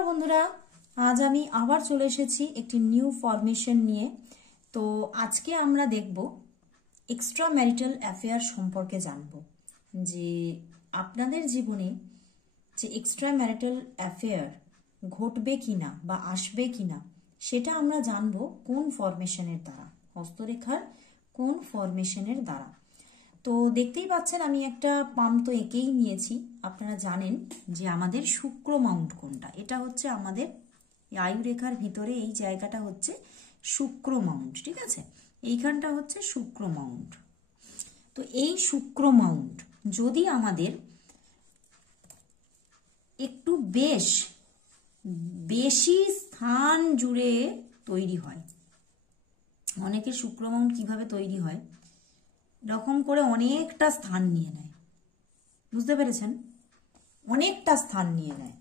নমস্কার বন্ধুরা, আজ আমি আবার চলে এসেছি একটি নিউ ফরমেশন নিয়ে। তো আজকে আমরা দেখব এক্সট্রা ম্যারিটাল অ্যাফেয়ার সম্পর্কে জানব যে আপনাদের জীবনে যে এক্সট্রা ম্যারিটাল অ্যাফেয়ার ঘটবে কিনা বা আসবে কিনা সেটা আমরা জানব কোন ফরমেশনের দ্বারা, হস্তরেখার কোন ফরমেশনের দ্বারা। তো দেখতেই পাচ্ছেন আমি একটা পাম তো এঁকেই নিয়েছি। আপনারা জানেন যে আমাদের শুক্র মাউন্ট কোনটা, এটা হচ্ছে আমাদের আয়ুরেখার ভিতরে এই জায়গাটা হচ্ছে শুক্র মাউন্ট, ঠিক আছে? এইখানটা হচ্ছে শুক্র মাউন্ট। তো এই শুক্র মাউন্ট যদি আমাদের একটু বেশি স্থান জুড়ে তৈরি হয়, অনেকের শুক্র মাউন্ট কিভাবে তৈরি হয়, এরকম করে অনেকটা স্থান নিয়ে নেয়, বুঝতে পেরেছেন? অনেকটা স্থান নিয়ে নেয়।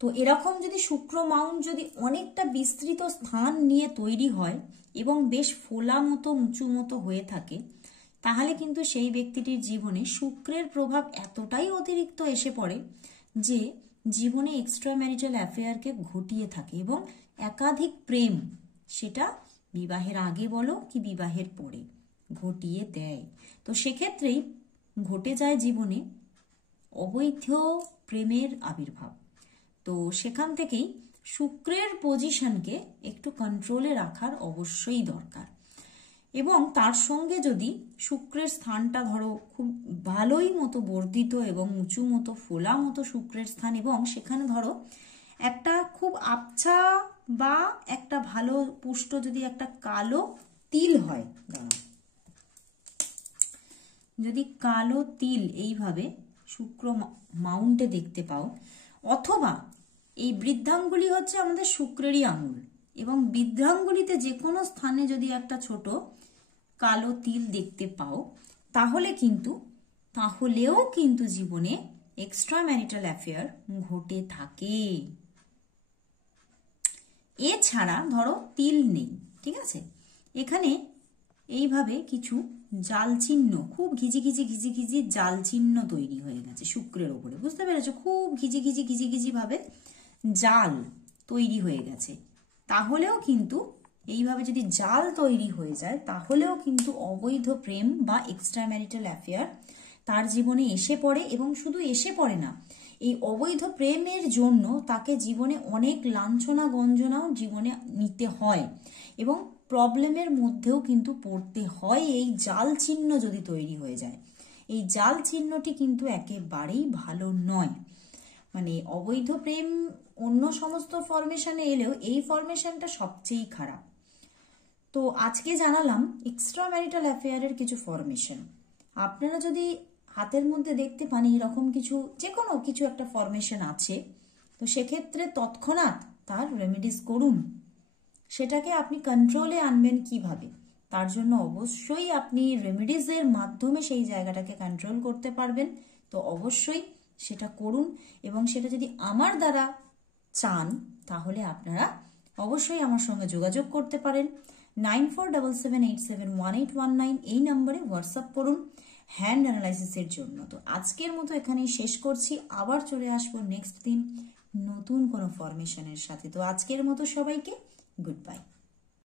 তো এরকম যদি শুক্র মাউন্ট যদি অনেকটা বিস্তৃত স্থান নিয়ে তৈরি হয় এবং বেশ ফোলা মতো উঁচু মতো হয়ে থাকে, তাহলে কিন্তু সেই ব্যক্তিটির জীবনে শুক্রের প্রভাব এতটাই অতিরিক্ত এসে পড়ে যে জীবনে এক্সট্রা ম্যারিটাল অ্যাফেয়ারকে ঘটিয়ে থাকে এবং একাধিক প্রেম, সেটা বিবাহের আগে বলো কি বিবাহের পরে, ঘটিয়ে দেয়। তো সেক্ষেত্রেই ঘটে যায় জীবনে অবৈধ প্রেমের আবির্ভাব। তো সেখান থেকেই শুক্রের পজিশনকে একটু কন্ট্রোলে রাখার অবশ্যই দরকার। এবং তার সঙ্গে যদি শুক্রের স্থানটা ধরো খুব ভালোই মতো বর্ধিত এবং উঁচু মতো ফোলা মতো শুক্রের স্থান, এবং সেখানে ধরো একটা খুব আবছা বা একটা ভালো পুষ্ট যদি একটা কালো তিল হয়, যদি কালো তিল এইভাবে শুক্র মাউন্টে দেখতে পাও, অথবা এই বৃদ্ধাঙ্গুলি হচ্ছে আমাদের শুক্রেরই আঙুল, এবং বৃদ্ধাঙ্গুলিতে যে কোনো স্থানে যদি একটা ছোট কালো তিল দেখতে পাও, তাহলেও কিন্তু জীবনে এক্সট্রা ম্যারিটাল অ্যাফেয়ার ঘটে থাকে। এছাড়া ধরো তিল নেই, ঠিক আছে, এখানে এইভাবে কিছু জাল চিহ্ন, খুব ঘিজি জাল চিহ্ন তৈরি হয়ে গেছে শুক্রের ওপরে, বুঝতে পেরেছো? খুব ঘিজি ভাবে জাল তৈরি হয়ে গেছে। তাহলেও কিন্তু এইভাবে যদি জাল তৈরি হয়ে যায়, তাহলেও কিন্তু অবৈধ প্রেম বা এক্সট্রা ম্যারিটাল অ্যাফেয়ার তার জীবনে এসে পড়ে। এবং শুধু এসে পড়ে না, এই অবৈধ প্রেমের জন্য তাকে জীবনে অনেক লাঞ্ছনা গঞ্জনাও জীবনে নিতে হয় এবং প্রবলেমের মধ্যেও কিন্তু পড়তে হয় এই জাল চিহ্ন যদি তৈরি হয়ে যায়। এই জাল চিহ্নটি কিন্তু একেবারেই ভালো নয়। মানে অবৈধ প্রেম অন্য সমস্ত ফরমেশনে এলেও এই ফরমেশনটা সবচেয়ে খারাপ। তো আজকে জানালাম এক্সট্রা ম্যারিটাল অ্যাফেয়ারের কিছু ফরমেশন। আপনারা যদি হাতের মধ্যে দেখতে পান এরকম কিছু, যে কোনো কিছু একটা ফরমেশন আছে, তো সেক্ষেত্রে তৎক্ষণাৎ তার রেমেডিস করুন। সেটাকে আপনি কন্ট্রোলে আনবেন কিভাবে, তার জন্য অবশ্যই আপনি রেমেডিসের মাধ্যমে সেই জায়গাটাকে কন্ট্রোল করতে পারবেন। তো অবশ্যই সেটা করুন, এবং সেটা যদি আমার দ্বারা চান তাহলে আপনারা অবশ্যই আমার সঙ্গে যোগাযোগ করতে পারেন। 9477871819 এই নম্বরে হোয়াটসঅ্যাপ করুন হ্যান্ড অ্যানালাইসিসের জন্য। তো আজকের মতো এখানেই শেষ করছি, আবার চলে আসবো নেক্সট দিন নতুন কোনো ফরমেশনের সাথে। তো আজকের মতো সবাইকে গুড বাই।